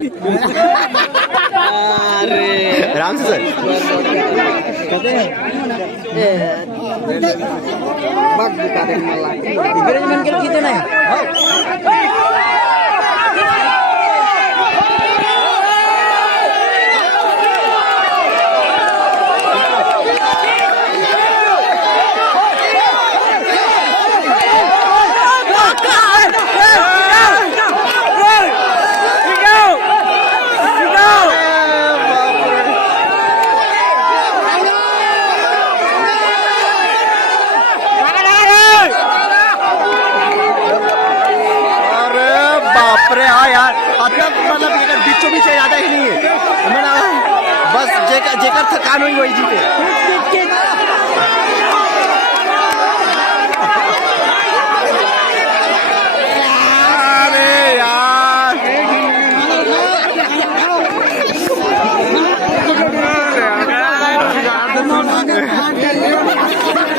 अरे राम से सर बघ दुकान मला इंग्रजी केलं किती नाही बापरे हाँ यार अपना मतलब बीचों बीच ज्यादा ही नहीं है बस जेकर थकान हुई वही जीते। अरे यार